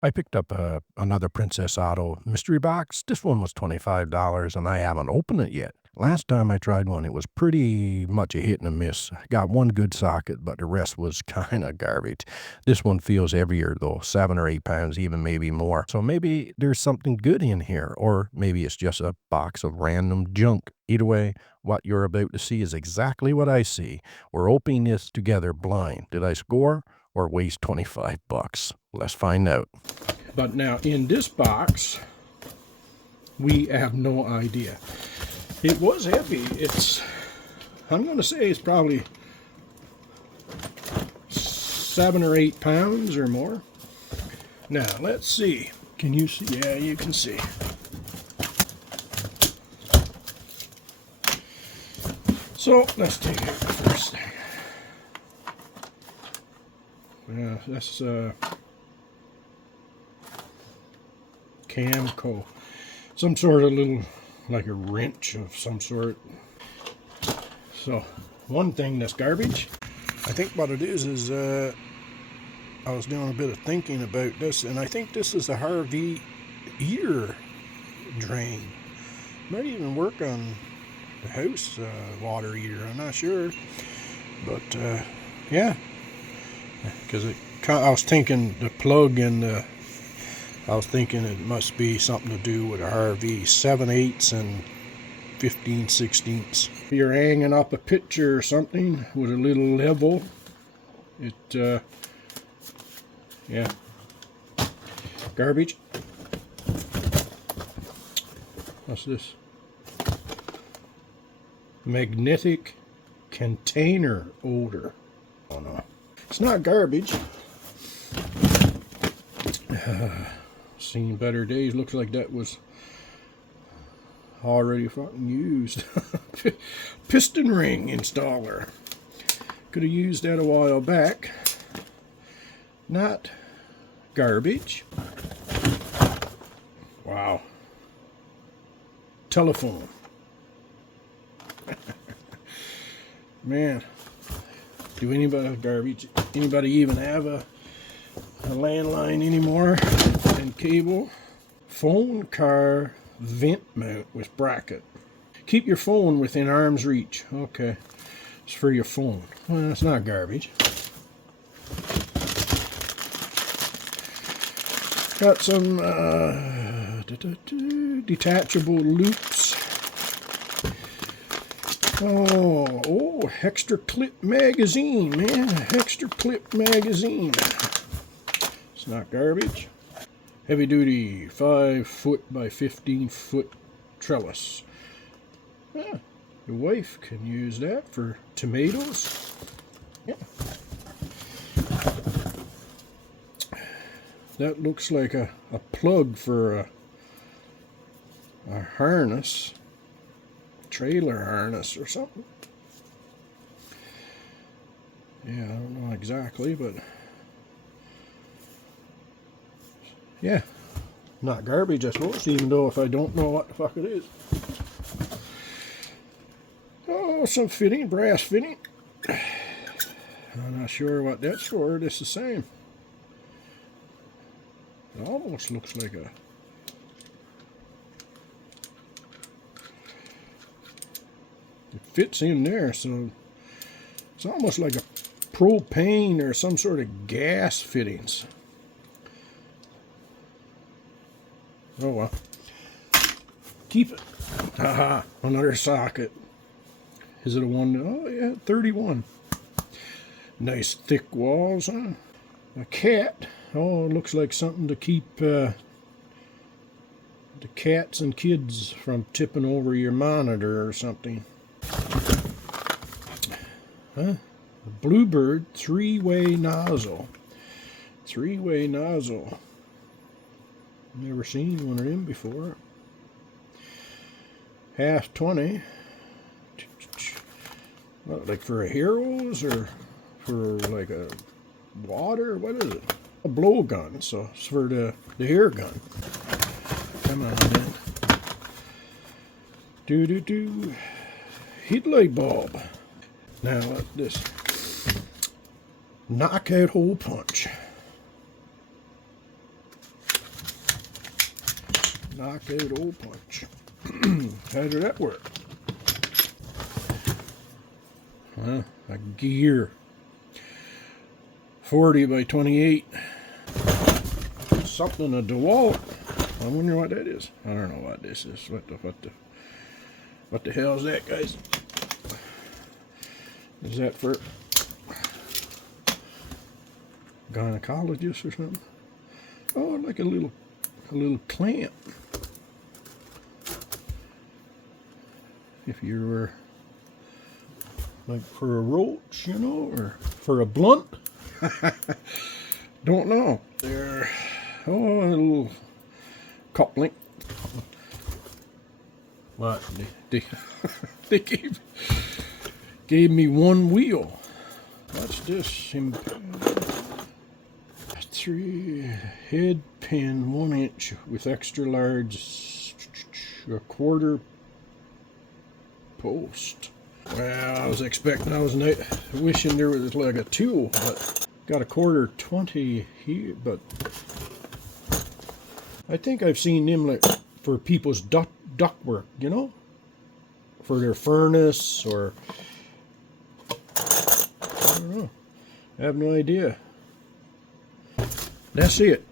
I picked up another Princess Auto mystery box. This one was $25 and I haven't opened it yet. Last time I tried one, it was pretty much a hit and a miss. Got one good socket, but the rest was kind of garbage. This one feels heavier though, 7 or 8 pounds, even maybe more. So maybe there's something good in here, or maybe it's just a box of random junk. Either way, what you're about to see is exactly what I see. We're opening this together blind. Did I score or waste 25 bucks? Let's find out. But now in this box, we have no idea. It was heavy. I'm going to say it's probably 7 or 8 pounds or more. Now, let's see. Can you see? Yeah, you can see. So, let's take it first. That's Camco. Some sort of little, like a wrench of some sort. So, one thing that's garbage. I think what it is I was doing a bit of thinking about this, and I think this is a Harvey ear drain. Might even work on the house water heater, I'm not sure. But, yeah. Because I was thinking the plug in the... I was thinking it must be something to do with a Harvey 7/8 and 15/16. If you're hanging up a picture or something with a little level, yeah, garbage. What's this? Magnetic container holder. Oh no, it's not garbage. Seen better days. Looks like that was already fucking used. Piston ring installer. Could have used that a while back. Not garbage. Wow. Telephone. Man, do anybody even have a landline anymore? And cable. Phone car vent mount with bracket. Keep your phone within arm's reach. Okay, it's for your phone. Well, it's not garbage. Got some detachable loops. Oh, extra clip magazine, man. Extra clip magazine. It's not garbage. Heavy duty 5-foot by 15-foot trellis. Yeah, your wife can use that for tomatoes. Yeah. That looks like a plug for a harness, trailer harness or something. Yeah, I don't know exactly, but yeah, not garbage, I suppose, even though if I don't know what the fuck it is. Oh, some fitting, brass fitting. I'm not sure what that's for. It's the same. It almost looks like a... It fits in there, so it's almost like a propane or some sort of gas fittings. Oh well. Keep it. Haha, another socket. Is it a one? Oh yeah, 31. Nice thick walls, huh? A cat. Oh, it looks like something to keep the cats and kids from tipping over your monitor or something. Huh? A Bluebird 3-way nozzle. 3-way nozzle. Never seen one of them before. Half 20. What, like for a Heroes or for like a water? What is it? A blowgun. So it's for the air gun. Come on, man. Do. Headlight bulb. Now this. Knockout hole punch. Knockout hole punch. How did that work? Well, a gear. 40 by 28. Something a DeWalt. I wonder what that is. I don't know what this is. What the hell is that, guys? Is that for gynecologists or something? Oh, like a little clamp. If you were like for a roach, you know, or for a blunt. Don't know. There. Oh, a little coupling. What? They gave me one wheel. What's this? 3 head pin, 1 inch with extra large, a quarter post. Well, I was wishing there was like a 2, but got a quarter 20 here. But I think I've seen them like for people's duct work, you know, for their furnace or I don't know. I have no idea. That's it.